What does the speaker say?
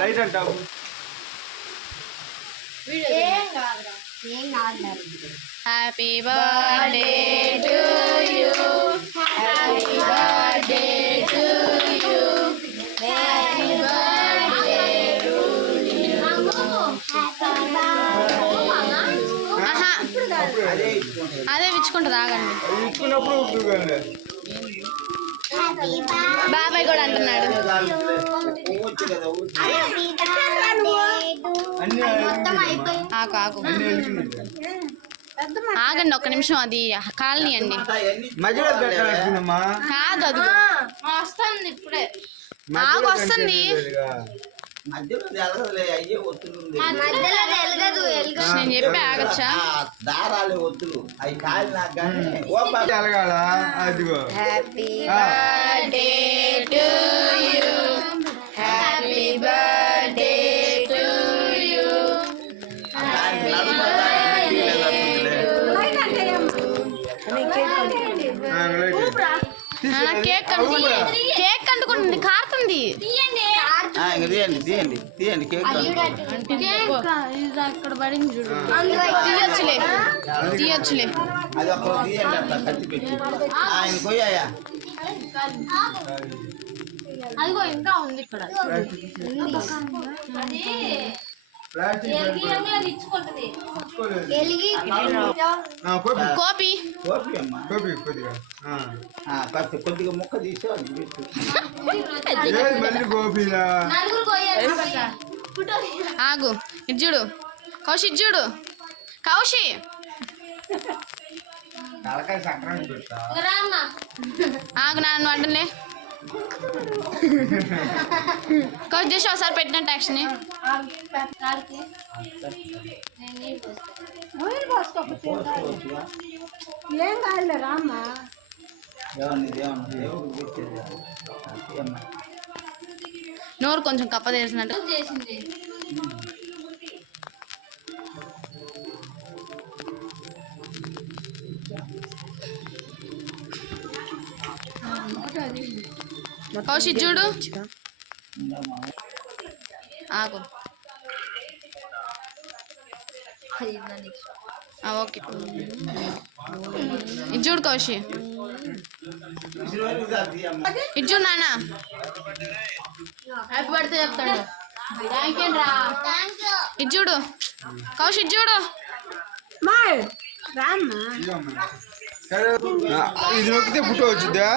Light అంటావు happy birthday to you happy birthday to you happy birthday to you. అదే ఇచ్చుకుంటుంది ఆగండి. బాబాయ్ కూడా అంటున్నాడు. ఆకు ఆగండి ఒక్క నిమిషం, అది కాలనీ అండి కాదు, అది వస్తుంది ఇప్పుడే. ఆకు వస్తుంది. నేను చెప్పి ఆగచ్చా? Happy birthday to you happy birthday to you. Cake అంటుకుంటుంది, కారుతుంది. అక్కడ పడింది చూడు, తీయొచ్చులే. అదిగో ఇంకా ఉంది ఇక్కడ. కొద్దిగా ముక్క తీసి ఆగు, ఇది చూడు కౌశి, ఇది చూడు కౌశి. ఆగు నాన్న వంటలే కౌశి చేసి ఒకసారి పెట్టినట్టు యాక్షన్. ఏం కాదులే రామ్మా. నోరు కొంచెం కప్ప తెలిసినట్టు చేసింది. కౌశి చూడు. ఆగు ఓకే, ఇది చూడు కౌశి, ఇది చూడు నాన్న. హ్యాపీ బర్త్డే చెప్తాడు. ఇది చూడు కౌశి, ఇది చూడు. ఇది నొక్కితే పుట్ట వచ్చిద్దా?